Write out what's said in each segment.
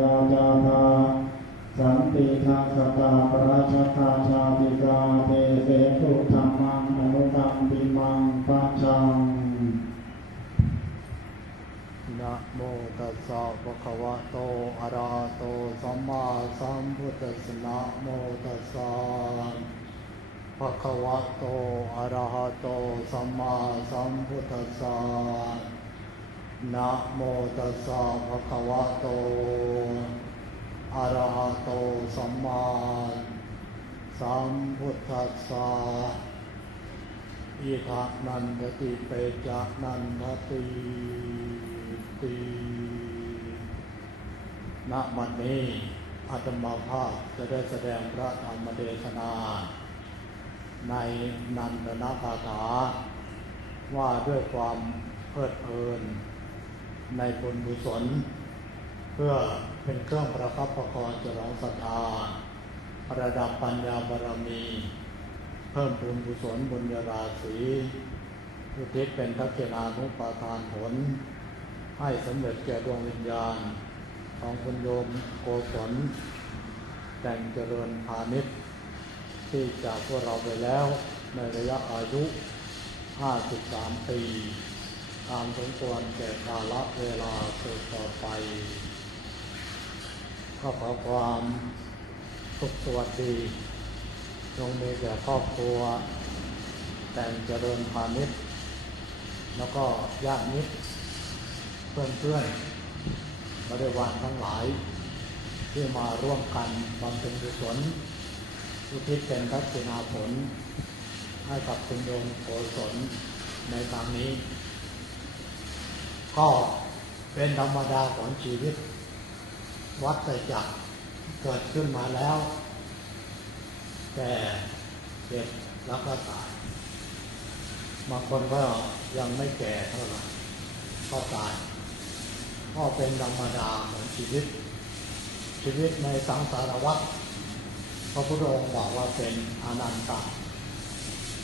ยาจาภาสันติทาสตาปราชกาชาติกาเทเสสุธรรมังอนุตัมปิมังปัจจังนะโมตัสสะภะคะวะโตอะระหะโตสัมมาสัมพุทธัสสะนะโมตัสสะภะคะวะโตอะระหะโตสัมมาสัมพุทธัสสะ นะโมตัสสะภะคะวะโต อะระหะโต สัมมาสัมพุทธัสสะอิทะนันทติเปจะนันทติติณบัดนี้อาตมาภาพจะได้แสดงพระธรรมเทศนา ในนันทนาคาถาว่าด้วยความเพลิดเพลิน ในบุญกุศลเพื่อเป็นเครื่องประคับประคองเจริญศรัทธาระดับปัญญาบารมี เพิ่มบุญกุศลบุญญาราศีอุทิศเป็นทักษิณานุปาทานผล ให้สำเร็จแก่ดวงวิญญาณ ของคุณโยมโกศลแต่งเจริญพาณิชย์ที่จากพวกเราไปแล้วในระยะอายุ 53 ปี ตามสมควรแก่กาลเวลาเต่อไปก็ขอความสุขสวัสดีจงมีแก่ครอบครัว แต่งเจริญพาณิชย์แล้วก็ญาติมิตรเพื่อนเพื่อนบริวารทั้งหลาย ที่มาร่วมกันบำเพ็ญกุศลอุทิศเป็นทักษิณาผล ให้กับคุณโยมโกศลในครั้งนี้ ก็เป็นธรรมดาของชีวิต วัดใจจักรเกิดขึ้นมาแล้ว แต่เจ็บแล้วก็ตายบางคนก็ยังไม่แก่เท่าไหร่ก็ตายก็เป็นธรรมดาของชีวิต ชีวิตในสังสารวัฏพระพุทธองค์บอกว่าเป็นอนันตา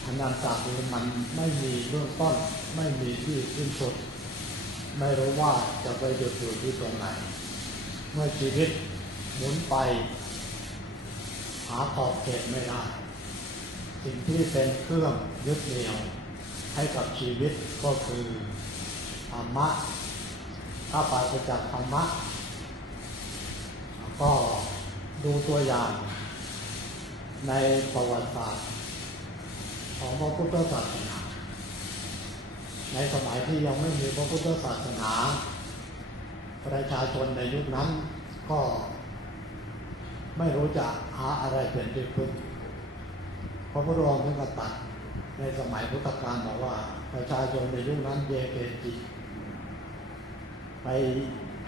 อนันตาคือมันไม่มีเบื้องต้นไม่มีที่สิ้นสุด ไม่รู้ว่าจะไปหยุดอยู่ที่ตรงไหน เมื่อชีวิตหมุนไป หาขอบเขตไม่ได้ สิ่งที่เป็นเครื่องยึดเหนี่ยว ให้กับชีวิตก็คือธรรมะ ถ้าปราศจากธรรมะ ก็ดูตัวอย่างในประวัติศาสตร์ของพระพุทธศาสนา ในสมัยที่ยังไม่มีพระพุทธศาสนา ประชาชนในยุคนั้นก็ไม่รู้จะหาอะไรเป็นที่พึ่งพระพุทธองค์ท่านก็ตรัดในสมัยพุทธกาลบอกว่า ประชาชนในยุคนั้นเยเกจิไป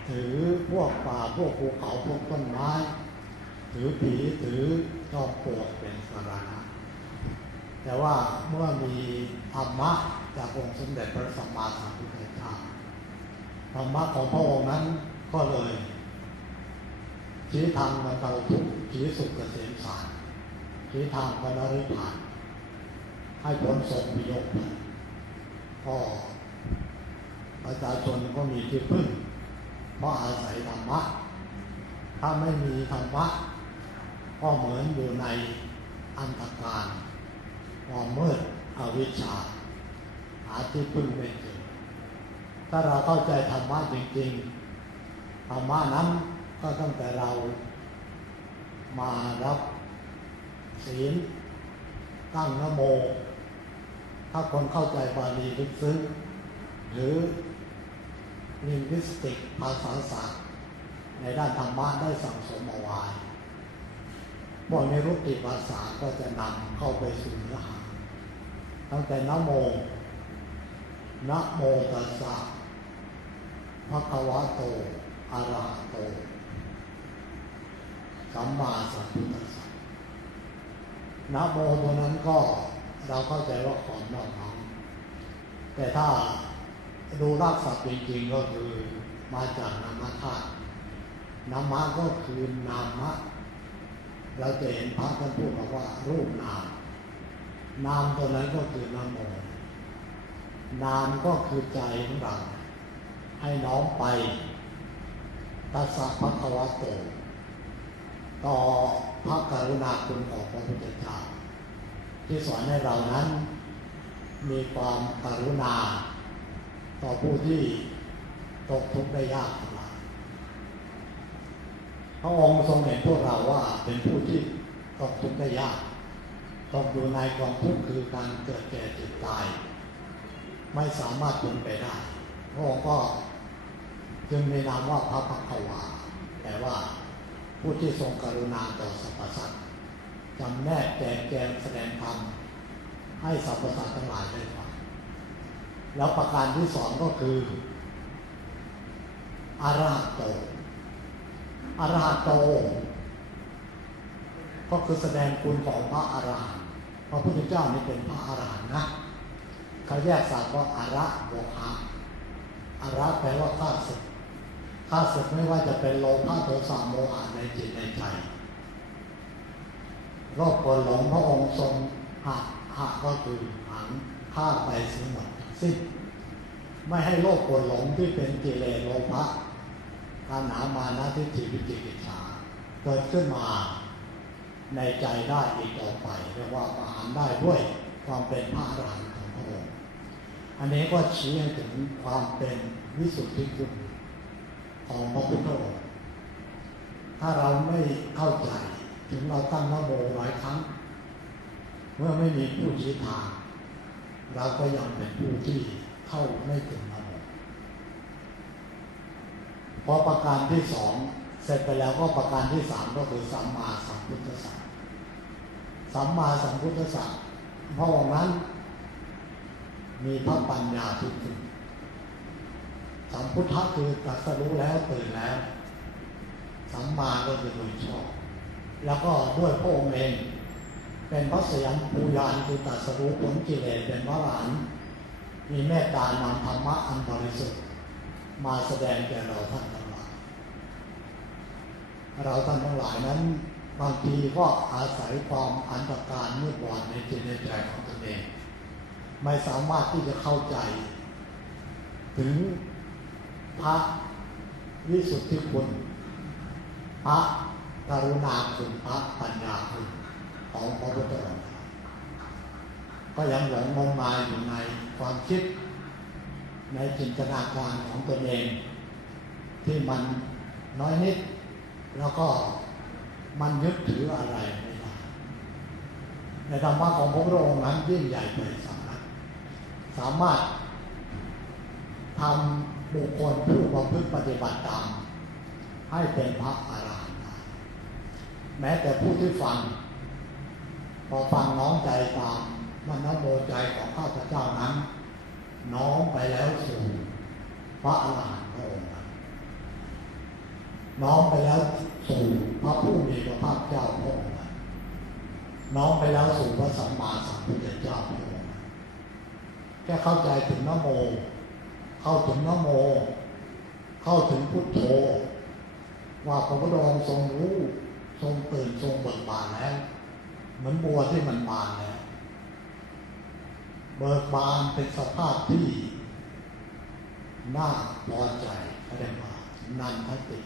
ถือพวกป่าพวกภูเขาพวกต้นไม้ ถือผีถือจอมปลวกเป็นสาระ แต่ว่าเมื่อมีธรรมะจากองค์สมเด็จพระสัมมาสัมพุทธเจ้าธรรมะของพระองค์นั้นก็เลยชี้ทางบรรเทาทุกข์ชี้สุขเกษมสารชี้ทางพระนริพานให้ผลสมประโยชน์ก็ประชาชนก็มีที่พึ่งเพราะอาศัยธรรมะ ถ้าไม่มีธรรมะก็เหมือนอยู่ในอันตรการ ความมืดอวิชชา หาที่พึ่งไม่เจอถ้าเราเข้าใจธรรมะจริงๆธรรมะนั้นก็ตั้งแต่เรามารับศีลตั้งนโม ถ้าคนเข้าใจบาลีลึกซึ้งหรือลิงวิสติกภาษาศาสตร์ในด้านธรรมะได้สั่งสมเอาไว้ พวกในรุติภาษาก็จะนำเข้าไปสู่เนื้อหาตั้งแต่นโมนโมตัสสะภะคะวะโตอะระหะโต สัมมาสัมพุทธัสสะนโมตัวนั้นก็เราเข้าใจว่าของนอกน้อมแต่ถ้าดูรากศัพท์จริงๆก็คือมาจากนามธาตุนามะก็คือนามะ เราจะเห็นพระท่านพูดบอกว่ารูปนาม นามตัวนั้นก็คือนามโมนามก็คือใจของเราให้น้อมไปตัสสะภะคะวะโต ต่อพระกรุณาคุณของพระพุทธเจ้าที่สอนให้เรานั้น มีความกรุณา ต่อผู้ที่ตกทุกข์ได้ยาก ระองค์ทรงเห็นพวกเราว่าเป็นผู้ที่ตกทุกข์ได้ยากตกองอยู่ในกองทุกข์คือการเกิดแก่เจ็บตาย ไม่สามารถพ้นไปได้ พระองค์ก็จึงมีนามว่าพระพักวาแต่ว่าผู้ที่ทรงกรุณาต่อสรรพสัตว์จำแนกแจกแจงแสดงธรรมให้สรรพสัตว์ทั้งหลายได้ฟังแล้วประการที่สองก็คืออารหัตโต อรหัตโต ก็คือแสดงคุณของพระอรหันต์พระพุทธเจ้านี่เป็นพระอรหันต์นะเขาแยกศัพท์ว่าอาระโวหะอาระแปลว่าข้าศึกข้าศึกไม่ว่าจะเป็นโลภะโทสะโมหะในจิตในใจโรคปวดหลงพระองค์ทรงหักหักก็คือหังฆ่าไปเสียหมดสิ้นไม่ให้โลกปวดหลงที่เป็นกิเลสโลภะ การหนามานะทิฏฐิวิจิกิจฉาเกิดขึ้นมาในใจได้อีกต่อไปเรียกว่าประหารได้ด้วยความเป็นพระอรหันต์ของพระองค์อันนี้ก็ชี้ให้ถึงความเป็นวิสุทธิคุณของพระพุทธองค์ถ้าเราไม่เข้าใจถึงเราตั้งนโมหลายครั้ง เมื่อไม่มีผู้ชี้ทางเราก็ยังเป็นผู้ที่เข้าไม่ถึง พอประการที่สองเสร็จไปแล้วก็ประการที่สามก็คือสัมมาสัมพุทธสัจสัมมาสัมพุทธสัจพระองค์นั้น มีพระปัญญาทุกข์สัมพุทธะคือตรัสรู้แล้วตื่นแล้ว สัมมาก็คือโดยชอบ แล้วก็ด้วยพระองค์เองเป็นพระสยามปูยานคือตรัสรู้ผลกิเลสเป็นพระหลานมีเมตตานำธรรมะอันบริสุทธิ์มาแสดงแก่เราท่าน เราท่านทั้งหลายนั้น บางทีก็อาศัยความอันตรการมืดบอดในจิตในใจของตนเอง ไม่สามารถที่จะเข้าใจ ถึงพระวิสุทธิคุณพระกรุณาคุณพระปัญญาคุณของพระพุทธองค์ก็ยังหลงงมงายอยู่ในความคิด ในจินตนาการของตนเอง ที่มันน้อยนิด แล้วก็มันยึดถืออะไรไม่ได้ในธรรมะของพระองค์นั้นยิ่งใหญ่ไพศาลสามารถทำบุคคลผู้ประพฤติปฏิบัติตาม ให้เป็นพระอรหันต์แม้แต่ผู้ที่ฟังพอฟังน้อมใจตามมันนโมใจของข้าพเจ้านั้น น้อมไปแล้วสู่พระอรหันต์พระองค์ น้อมไปแล้วสู่พระผู้มีพระภาคเจ้าพระองค์น้อมไปแล้วสู่พระสัมมาสัมพุทธเจ้าพระองค์แค่เข้าใจถึงนโม เข้าถึงนโม เข้าถึงพุทโธ ว่าพระพุทธองค์ทรงรู้ทรงตื่นทรงเบิกบานแล้วเหมือนบัวที่มันบานแล้วเบิกบานเป็นสภาพที่น่าพอใจเขาเรียกว่านันทติ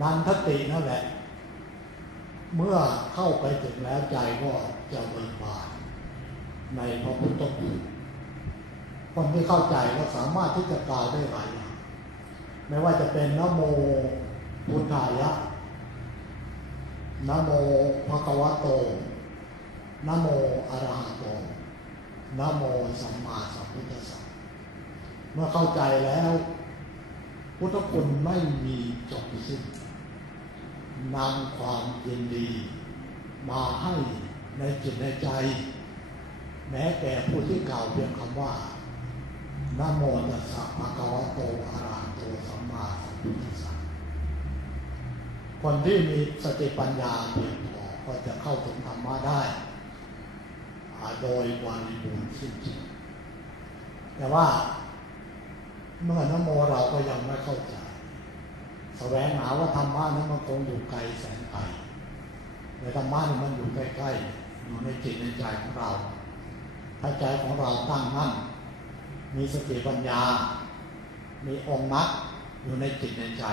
นันทตินั่นแหละ เมื่อเข้าไปถึงแล้วใจก็จะเบิกบานในพระพุทธคุณคนที่เข้าใจก็สามารถที่จะกล่าวได้หลายอย่างไม่ว่าจะเป็นนโมพุทธายะนโมภะคะวะโตนโมอระหะโตนโมสัมมาสัมพุทธัสสะเมื่อเข้าใจแล้ว พุทธคุณไม่มีจบสิ้น นำความยินดี มาให้ในจิตในใจ แม้แต่ผู้ที่กล่าวเพียงคำว่านะโมตัสสะภะคะวะโตอะระหะโตสัมมาสัมพุทธัสสะคนที่มีสติปัญญาเพียงพอก็จะเข้าถึงธรรมะได้โดยบริบูรณ์สิ้นเชิงแต่ว่าเมื่อนโมเราก็ยังไม่เข้าใจ สวงหาว่าธรรมะนั้นมันคงอยู่ไกลแสนไกลแต่ธรรมะนี่มันอยู่ใกล้ๆอยู่ในจิตในใจของเรา ถ้าใจของเราตั้งมั่น มีสติปัญญา มีองค์มรรคอยู่ในจิตในใจ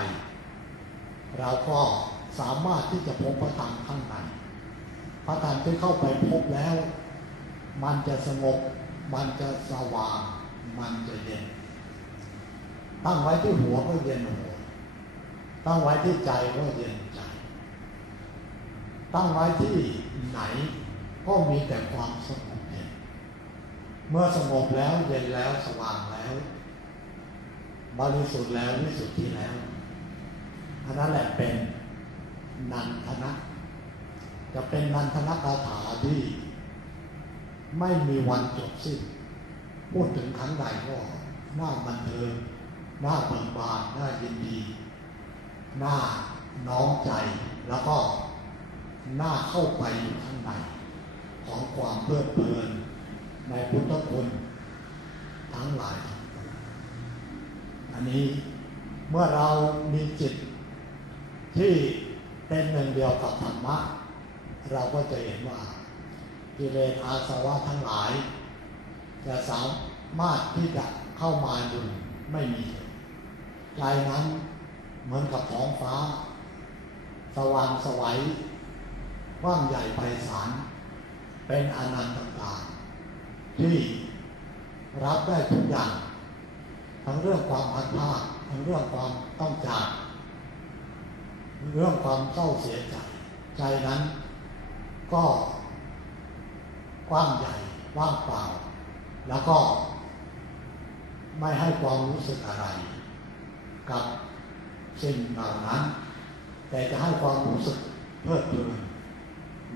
เราก็สามารถที่จะพบพระธรรมข้างในพระธรรมที่เข้าไปพบแล้ว มันจะสงบ มันจะสว่าง มันจะเย็น ตั้งไว้ที่หัวก็เย็นหัว ตั้งไว้ที่ใจก็เย็นใจ ตั้งไว้ที่ไหน ก็มีแต่ความสงบเย็นเมื่อสงบแล้วเย็นแล้วสว่างแล้ว บริสุทธิ์แล้ววิสุทธิแล้วอันนั้นแหละเป็นนันทนะจะเป็นนันทนคาถาที่ไม่มีวันจบสิ้น พูดถึงครั้งใดก็น่าบันเทิงน่าเบิกบานน่ายินดี น่าน้อมใจแล้วก็น่าเข้าไปอยู่ข้างในของความเพลิดเพลินในพุทธคุณทั้งหลาย อันนี้เมื่อเรามีจิตที่เป็นหนึ่งเดียวกับธรรมะ เราก็จะเห็นว่ากิเลสอาสวะทั้งหลาย จะสามารถที่จะเข้ามาอยู่ไม่มีเลยใจนั้น เหมือนกับท้องฟ้า สว่างสวัยกว้างใหญ่ไพศาลเป็นอนันตการที่รับได้ทุกอย่าง ทั้งเรื่องความพัดพลาทั้งเรื่องความต้องจาก เรื่องความเศร้าเสียใจ ใจนั้น ก็กว้างใหญ่ว่างเปล่า แล้วก็ไม่ให้ความรู้สึกอะไร กับ สิ่งเหล่านั้น แต่จะให้ความรู้สึกเพลิดเพลิน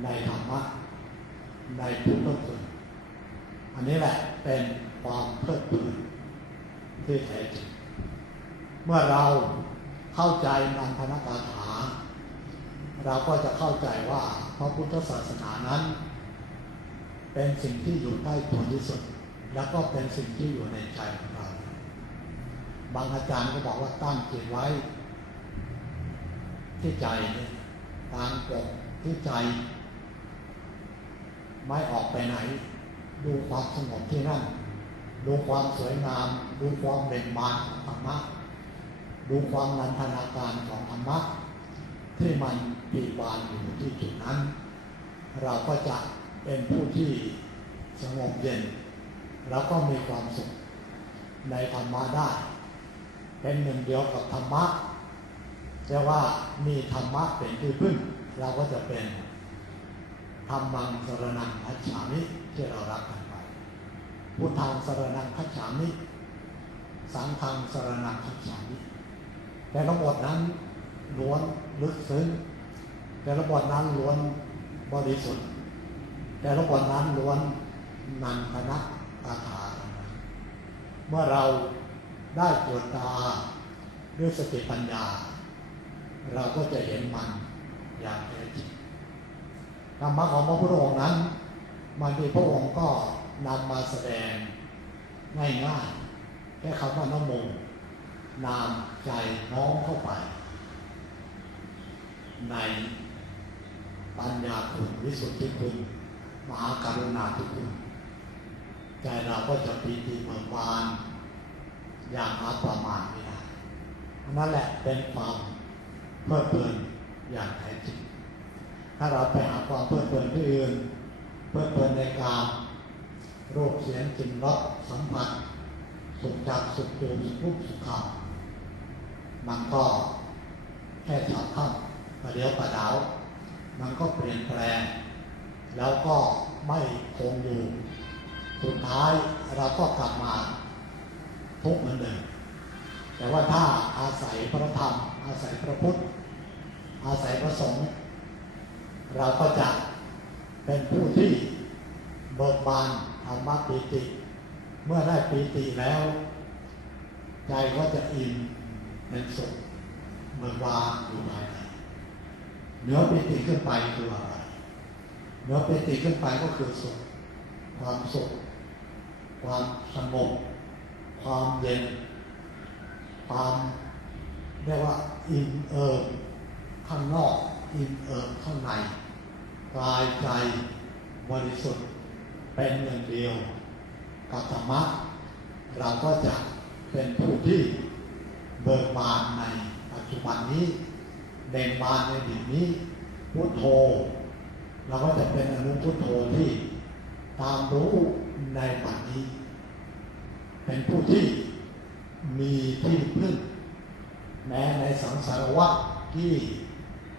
ในธรรมะในพุทธคุณอันนี้แหละเป็นความเพลิดเพลินที่แท้จริงเมื่อเราเข้าใจนันทนกาถา เราก็จะเข้าใจว่าพระพุทธศาสนานั้น เป็นสิ่งที่อยู่ใกล้ตัวที่สุด แล้วก็เป็นสิ่งที่อยู่ในใจของเรา บางอาจารย์ก็บอกว่าตั้งจิตไว้ ที่ใจตามปกที่ใจ ไม่ออกไปไหน ดูความสงบที่นั่น ดูความสวยงาม ดูความเบ่งบานของธรรมะดูความนันทนาการของธรรมะที่มันปีบานอยู่ที่จุดนั้น เราก็จะเป็นผู้ที่สงบเย็น แล้วก็มีความสุขในธรรมะได้ เป็นหนึ่งเดียวกับธรรมะ แต่ว่ามีธรรมะเป็นที่พึ่ง เราก็จะเป็นธรรมังสรนังคัจฉามิที่เรารักกันไปพุทธังสรนังคัจฉามิสังฆังสรนังคัจฉามิแต่ทั้งหมดนั้นล้วนลึกซึ้งแต่ละบทนั้นล้วนบริสุทธิ์แต่ละบทนั้นล้วนนันทนะคาถาเมื่อเราได้ตรวจตาด้วยสติปัญญา เราก็จะเห็นมันอย่างแท้จริงธรรมะของพระพุทธองค์นั้นบางทีพระองค์ก็นำมาแสดงง่ายๆแค่คำว่านโมนามใจน้อมเข้าไป ในปัญญาคุณวิสุทธิคุณมหาการุณาธิคุณใจเราก็จะปีติเบิกบานอย่างหาประมาณไม่ได้นั่นแหละเป็นความ เพลิดเพลินอย่างแท้จริง ถ้าเราไปหาความเพลิดเพลินที่อื่น เพลิดเพลินในการรูปเสียงกลิ่นรสสัมผัสสุขจากสุขดูสุขรูปสุขขับมันก็แค่ฉับพันประเดี๋ยวประดาว มันก็เปลี่ยนแปลง แล้วก็ไม่คงอยู่ สุดท้ายเราก็กลับมาทุกเหมือนเดิม แต่ว่าถ้าอาศัยพระธรรม อาศัยพระพุทธ อาศัยพระสงฆ์เราก็จะเป็นผู้ที่เบิกบานธรรมะปีติ เมื่อได้ปีติแล้ว ใจก็จะอิ่มเป็นสุขเบิกบานอยู่ภายในเหนือปีติขึ้นไปคืออะไรเหนือปีติขึ้นไปก็คือสุข ความสุข ความสงบความเย็น ความเรียกว่าอิ่มเอิบข้างนอกอิ่มเอิบข้างในกายใจบริสุทธิ์เป็นหนึ่งเดียวกับธรรมะเราก็จะเป็นผู้ที่เบิกบานในปัจจุบันนี้เบ่งบานในดินนี้พุทโธเราก็จะเป็นอนุพุทโธที่ตามรู้ในปัจจุบันนี้ เป็นผู้ที่ มีที่พึ่ง แม้ในสังสารวัฏที่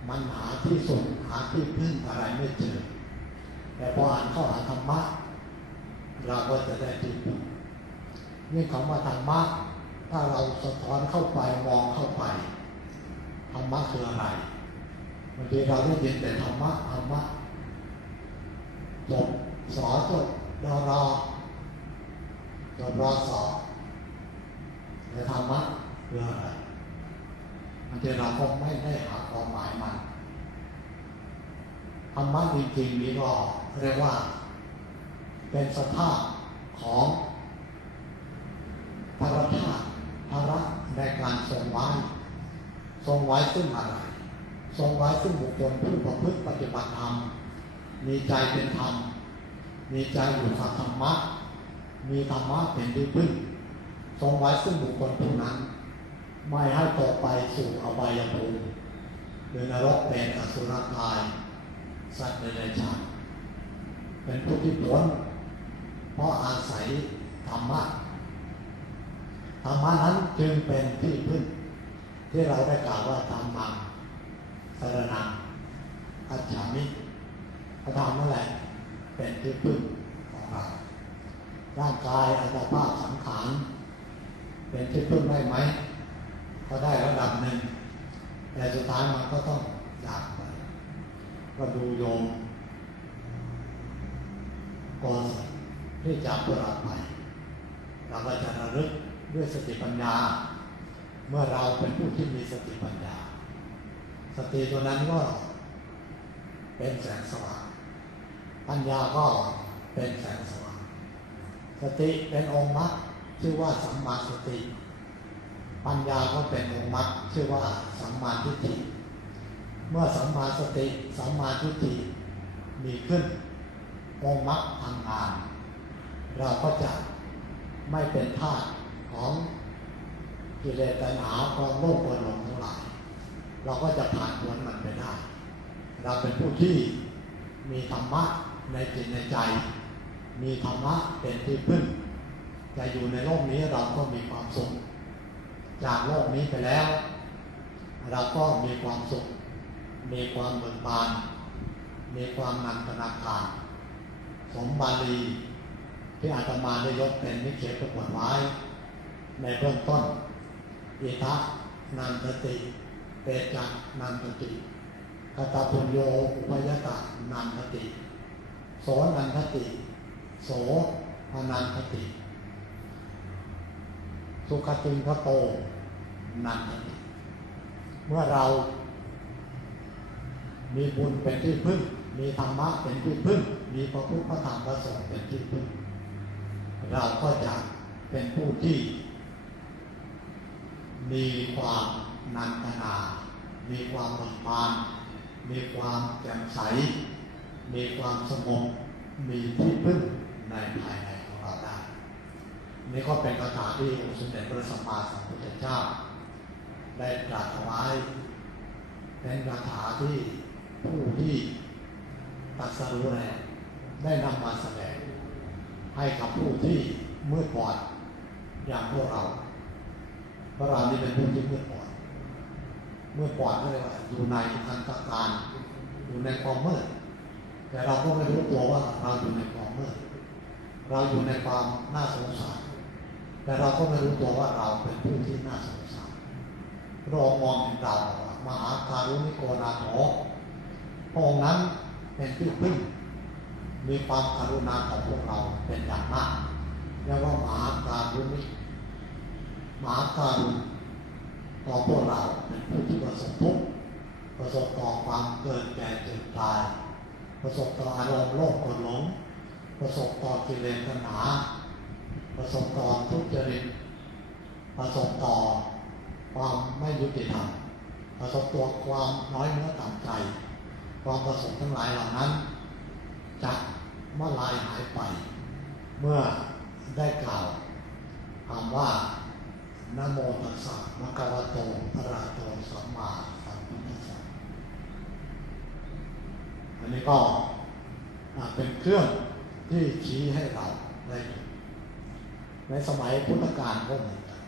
มันหาที่สุดหาที่พึ่งอะไรไม่เจอ แต่พออ่านเข้าหาธรรมะ เราก็จะได้ที่พึ่งนี่คำว่าธรรมะ ถ้าเราสะท้อนเข้าไปมองเข้าไปธรรมะคืออะไรบางทีเราได้ยินแต่ธรรมะธรรมะจบสอจบรอรอจบรอสอ แต่ธรรมะคืออะไรบางทีเราก็ไม่ได้หาความหมายมันธรรมะจริงๆนี้ก็เรียกว่า เป็นสภาพของภารธาตุภาระในการทรงไว้ทรงไว้ซึ่งอะไรทรงไว้ซึ่งบุคคลผู้ประพฤติปฏิบัติธรรม มีใจเป็นธรรม มีใจอยู่กับธรรมะ มีธรรมะเป็นที่พึ่ง ทรงไว้ซึ่งบุคคลผู้นั้น ไม่ให้ตกไปสู่อบายภูมิหรือนรกเป็นอสุรกาย สัตว์ในในชาติเป็นผู้ที่พ้นเพราะอาศัยธรรมะธรรมะนั้นจึงเป็นที่พึ่งที่เราได้กล่าวว่าธรรมังสรนังอัจฉามิพระธรรมนั่นแหละเป็นที่พึ่งของเราร่างกายอัตภาพสังขาร เป็นที่พึ่งได้ไหมก็ได้ระดับหนึ่งแต่สุดท้ายมันก็ต้องจากไปก็ดูโยมก่อนที่จากพวกเราไปเราก็จะระลึกด้วยสติปัญญา เมื่อเราเป็นผู้ที่มีสติปัญญา สติตัวนั้นก็เป็นแสงสว่างปัญญาก็เป็นแสงสว่างสติเป็นองค์มรรค ชื่อว่าสัมมาสติ ปัญญาก็เป็นองค์มรรคชื่อว่าสัมมาทิฏฐิ เมื่อสัมมาสติ สัมมาทิฏฐิมีขึ้นองค์มรรคทำงาน เราก็จะไม่เป็นทาสของกิเลสตัณหาความโลภความหลงทั้งหลาย เราก็จะผ่านพ้นมันไปได้ เราเป็นผู้ที่มีธรรมะในจิตในใจ มีธรรมะเป็นที่พึ่ง จะอยู่ในโลกนี้เราก็มีความสุข จากโลกนี้ไปแล้ว เราก็มีความสุข มีความเบิกบาน มีความนันตนาการ สมบาลีที่อาตมาได้ยกเป็นนิเขปประกวดไว้ ในเบื้องต้นอิทันันตติเตจักนันตติกตาปุญโยอุปยตะนันตติ โสนันทติ โสพนันทติ สุขติพระโตนันเมื่อเรา มีบุญเป็นที่พึ่ง มีธรรมะเป็นที่พึ่ง มีพระพุทธพระธรรมพระสงฆ์เป็นที่พึ่ง เราก็จะเป็นผู้ที่ มีความนันทนา มีความเบิกบาน มีความแจ่มใส มีความสงบ มีที่พึ่งในภายใน นี่ก็เป็นคาถาที่สมเด็จพระสัมมาสัมพุทธเจ้า ได้ตรัสไว้เป็นคาถาที่ผู้ที่ตรัสรู้แล้วได้นำมาแสดง ให้กับผู้ที่มืดบอดอย่างพวกเราพระรานี่เป็นผู้ที่มืดบอดมืดบอดก็เลยว่าอยู่ในอันตรการอยู่ในความมืดแต่เราก็ไม่รู้ตัวว่าเราอยู่ในความมืดเราอยู่ในความน่าสงสาร แต่เราก็ไม่รู้ตัวว่าเราเป็นผู้ที่น่าสงสารพระองมองเห็นเราว่ามหาการุณิโกนาโถพระองค์นั้นเป็นที่พึ่งมีความกรุณาของพวกเราเป็นอย่างมากเรียกว่ามหาการุณิมหาการุณต่อพวกเราเป็นผู้ที่ประสบทุกข์ประสบต่อความเกิดแก่เจ็บตาย ประสบต่ออารมณ์โลภกรธหลง ประสบต่อกิเลสตัณหา ประสบต่อทุจริตประสบต่อความไม่ยุติธรรมประสบตัวความน้อยเนื้อต่ำใจ ความประสบทั้งหลายเหล่านั้นจะเมื่อลายหายไป เมื่อได้กล่าวคำว่านโมตัสสะมะคะวะโตอะระหะโตสัมมาสัมพุทธัสสะอันนี้ก็เป็นเครื่องที่ชี้ให้เราได้ ในสมัยพุทธกาลก็เหมือนกัน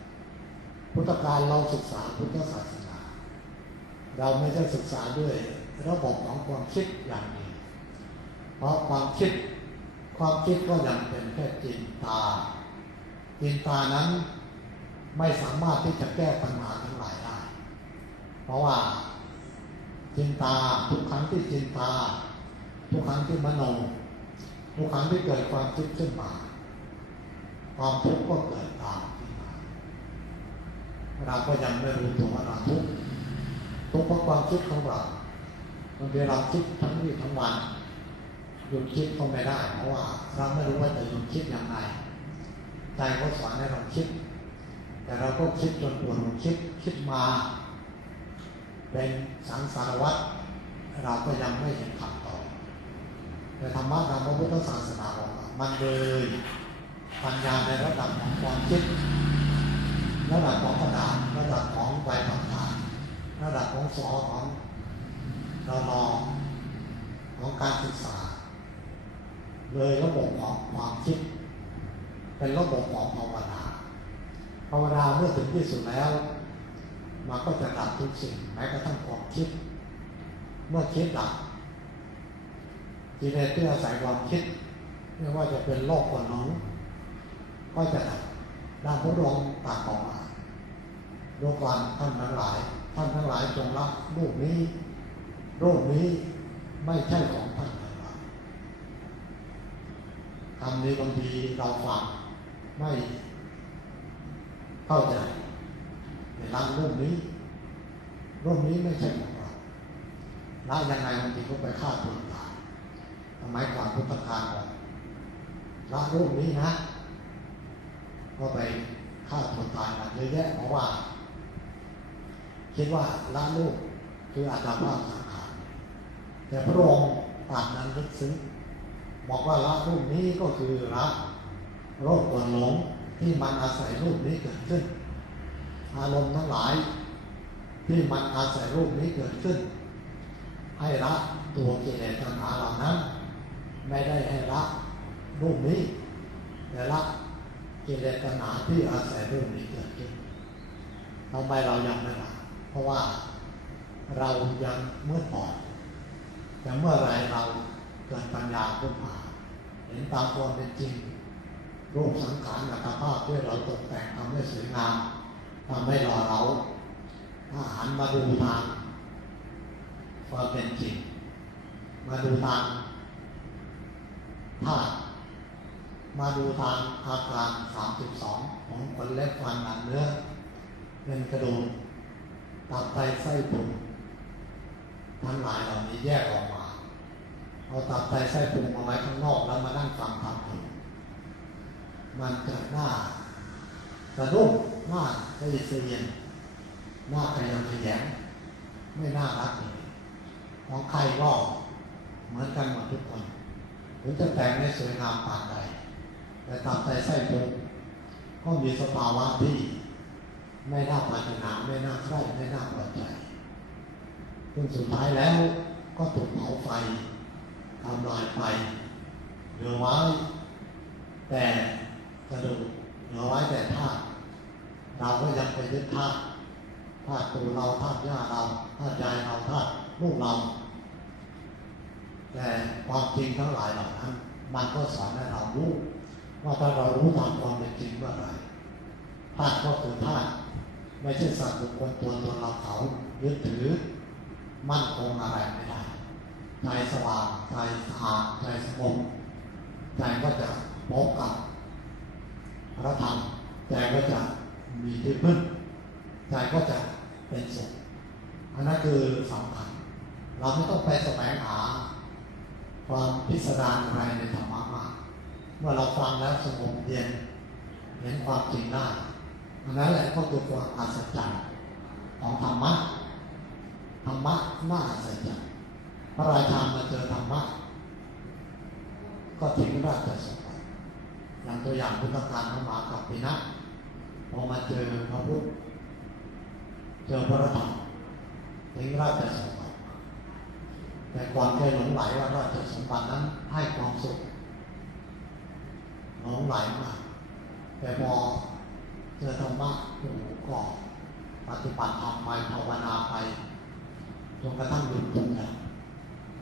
พุทธกาลเราศึกษาพุทธศาสนา เราไม่ได้ศึกษาด้วยระบบของความคิดอย่างเดียวเพราะความคิดความคิดก็ยังเป็นแค่จินตา จินตานั้นไม่สามารถที่จะแก้ปัญหาทั้งหลายได้ เพราะว่าจินตาทุกครั้งที่จินตา ทุกครั้งที่มโน ทุกครั้งที่เกิดความคิดขึ้นมา ความทุกข์ก็เกิดตามขึ้นมาเราก็ยังไม่รู้ตัวว่าเราทุกข์ทุกข์เพราะความคิดของเราบางทีเราคิดทั้งวี่ทั้งวันหยุดคิดก็ไม่ได้เพราะว่าเราไม่รู้ว่าจะหยุดคิดยังไงใจก็สอนให้เราคิด แต่เราก็คิดจนปวดหัวคิดคิดมา เป็นสังสารวัฏเราก็ยังไม่เห็นคำตอบแต่ธรรมะทางพระพุทธศาสนาบอกว่ามันเลย ปัญญาในระดับของความคิด ระดับของกระดาษระดับของใบปากการะดับของสอของรอนอของการศึกษา เลยระบบของความคิด เป็นระบบของภาวนาภาวนาเมื่อถึงที่สุดแล้วมันก็จะดับทุกสิ่งแม้กระทั่งความคิด เมื่อคิดดับกิเลสที่อาศัยความคิดไม่ว่าจะเป็นโลกคนน้อง ก็จะดับด้านพระองค์ตรัสบอกว่าโลกวันท่านทั้งหลาย ท่านทั้งหลายจงรับรูปนี้รูปนี้ไม่ใช่ของท่านทั้งหลายคำนี้บางทีเราฟังไม่เข้าใจในร่างรูปนี้รูปนี้ไม่ใช่ของเราละยังไงบางทีก็ไปฆ่าตัวตายสมัยก่อนพุทธกาลบอกละรูปนี้นะ ก็ไปฆ่าตัวตายมาเยอะแยะเพราะว่า คิดว่าละลูกคืออาจจะว่าสังขารแต่พระองค์ตรัสนั้นลึกซึ้งบอกว่าละรูปนี้ก็คือละโรคกวนหลงที่มันอาศัยรูปนี้เกิดขึ้น อารมณ์ทั้งหลาย ที่มันอาศัยรูปนี้เกิดขึ้น ให้ละตัวกิเลสตัณหาเหล่านั้น ไม่ได้ให้ละรูปนี้แต่ละ กิเลสตัณหาที่อาศัยเรื่องนี้เกิดขึ้นทำไมเรายังไม่ละเพราะว่าเรายังเมื่อก่อนแต่เมื่อไรเราเกิดปัญญาขึ้นมาเห็นตามความเป็นจริงรูปสังขารอัตภาพที่เราตกแต่งทำให้สวยงามทำให้หล่อเราถ้าหันมาดูทางความเป็นจริงมาดูทางธาตุ มาดูทางอากลาร32ของคนเล็บฟันหนังเนื้อเป็นกระดูกตับไตไส้พุงทั้งหลายเหล่านี้แยกออกมาเอาตับไตไส้พุงมาไว้ข้างนอกแล้วมานั่งฟังธรรมอยู่มันจะหน้ากระดุ้งหน้าละเอียดเสียนหน้าขยันขยงไม่น่ารักเลยของใครก็เหมือนกันหมดทุกคนถึงจะแต่งให้สวยงามปานใด แต่ตับไตไส้พุงก็มีสภาวะที่ไม่น่าปรารถนาไม่น่าใคร่ไม่น่าพอใจจนสุดท้ายแล้วก็ถูกเผาไฟทำลายไปเหลือไว้แต่กระดูกเหลือไว้แต่ธาตุเราก็ยังไปยึดธาตุธาตุตัวเราธาตุย่าเราธาตุยายเราธาตุลูกเรา แต่ความจริงทั้งหลายเหล่านั้น มันก็สอนให้เรารู้ ว่าถ้าเรารู้ตามความเป็นจริงเมื่อไร่ธาตุก็คือธาตุไม่ใช่สัตว์บุคคลตัวตนเราเขายึดถือมั่นคงอะไรไม่ได้ใจสว่างใจสะอาดใจสงบใจก็จะพบกับพระธรรมใจก็จะมีที่พึ่งใจก็จะเป็นสุขอันนั้นคือสำคัญเราไม่ต้องไปแสวงหา ความพิสดารอะไรในธรรมะมาก เมื่อเราฟังแล้วสงบเย็นเห็นความจริงได้อันนั้นแหละก็คือความอัศจรรย์ของธรรมะธรรมะน่าอัศจรรย์พระราชามาเจอธรรมะก็ทิ้งราชสมบัติอย่างตัวอย่างพุทธการเข้ามากับพินะพอมาเจอพระพุทธเจอพระธรรมถึงราชสมบัติแต่ความเคยหลงไหลว่าราชสมบัตินั้นให้ความสุข หลงไหลมาแต่พอเจอธรรมะโอ้โหก็ปฏิบัติทำไปภาวนาไปจนกระทั่งหยุดตรงนั้น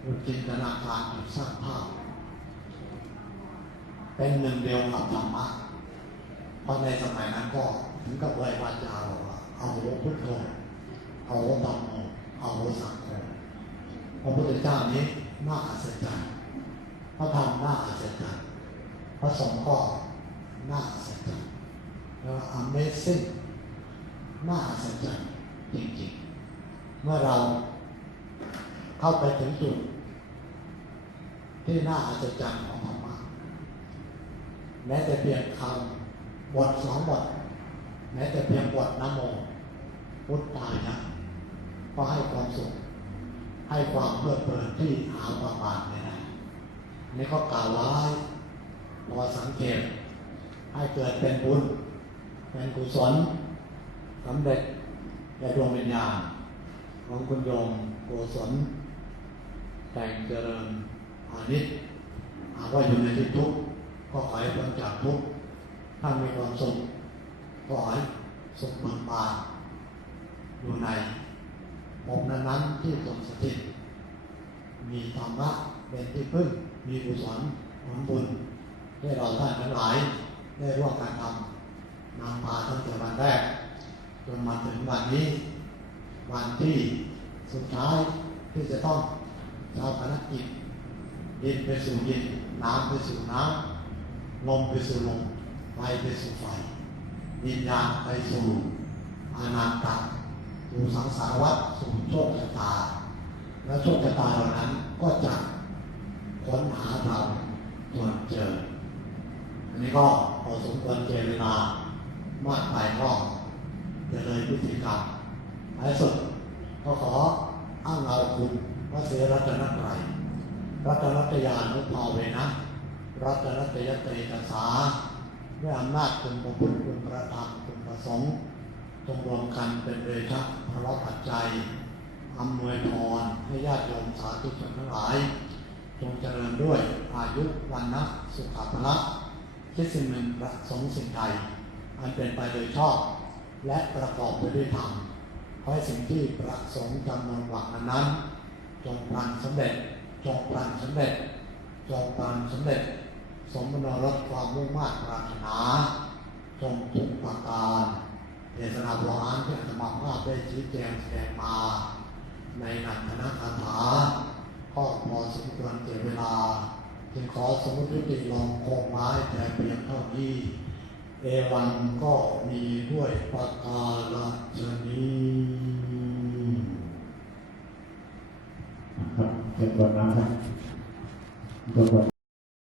หยุดจินตนาการหยุดสร้างภาพ เป็นหนึ่งเดียวกับธรรมะเพราะในสมัยนั้นก็ถึงกับเอ่ยวาจาบอกว่าเอาโหพุทโธเอาโหธรรมโเอาโหสังโฆพระพุทธเจ้านี้น่าอัศจรรย์พระธรรมน่าอัศจรรย์ พระสงฆ์ก็น่าอัศจรรย์แล้ว Amazing น่าอัศจรรย์จริงๆ เมื่อเราเข้าไปถึงจุดที่น่าอัศจรรย์ของธรรมะแม้แต่เพียงคำบทสองบทแม้แต่เพียงบทนโมพุทธายนะก็ให้ความสุข ให้ความเพลิดเพลินที่หาประมาณไม่ได้นนี้ก็กล่าวไว้ พอสังเกตให้เกิดเป็นบุญ เป็นกุศลสำเร็จแก่ดวงวิญญาณของคุณโยมโกศลแต่งเจริญอานิชหากว่าอยู่ในที่ทุกข์ก็ขอให้พ้นจากทุกข์ถ้ามีความสุขก็ขอให้สุขเบิกบานอยู่ในภพนั้นๆที่ทรงสถิตมีธรรมะเป็นที่พึ่งมีกุศลผลบุญ ให้เราท่านทั้งหลายได้ร่วมกันทำนำพาตั้งแต่วันแรก จนมาถึงวันนี้ วันที่สุดท้ายที่จะต้องชาวพนักกิจดินไปสู่ดินน้ำไปสู่น้ำลมไปสู่ลมไฟไปสู่ไฟวิญญาณไปสู่อนันตะสู่สังสารวัฏสู่โชคชะตา และโชคชะตาเหล่านั้นก็จะค้นหาเราจนเจอ อันนี้ก็พอสมควรเจรนามากไปก็จะเลยพิธีกรรมในสุดก็ขออ้างเราคุณพระเสรัตนตรัยรัตนัตยานุภาเวนะ รัตนัตยเตกสาด้วยอำนาจคุณพระพุทธคุณพระธรรมคุณพระสงฆ์จงรวมกันเป็นเวชะพระปัจจัยอำนวยพรให้ญาติโยมสาธุชนทั้งหลาย จงเจริญด้วยอายุวันนะสุขภละ คิดสิ่งหนึ่งประสงค์สิ่งใดอันเป็นไปโดยชอบ และประกอบไปด้วยธรรมขอให้สิ่งที่ประสงค์จำนวนหวังนั้น จงพลันสำเร็จ จงพลันสำเร็จ จงพลันสำเร็จ สมนรสความมุ่งมา่ปรารถนา จงทุกประการเทศนาโบราณที่อาตมาภาพได้ชี้แจงแสดงมา ในนันทนาคาถาก็พอสมควรเก็บเวลา จึงขอสมมติติลองคงไม้แต่เพียงเท่านี้ เอวันก็มีด้วยประกาศนี้ครับเป็นบทนะครับเป็นบท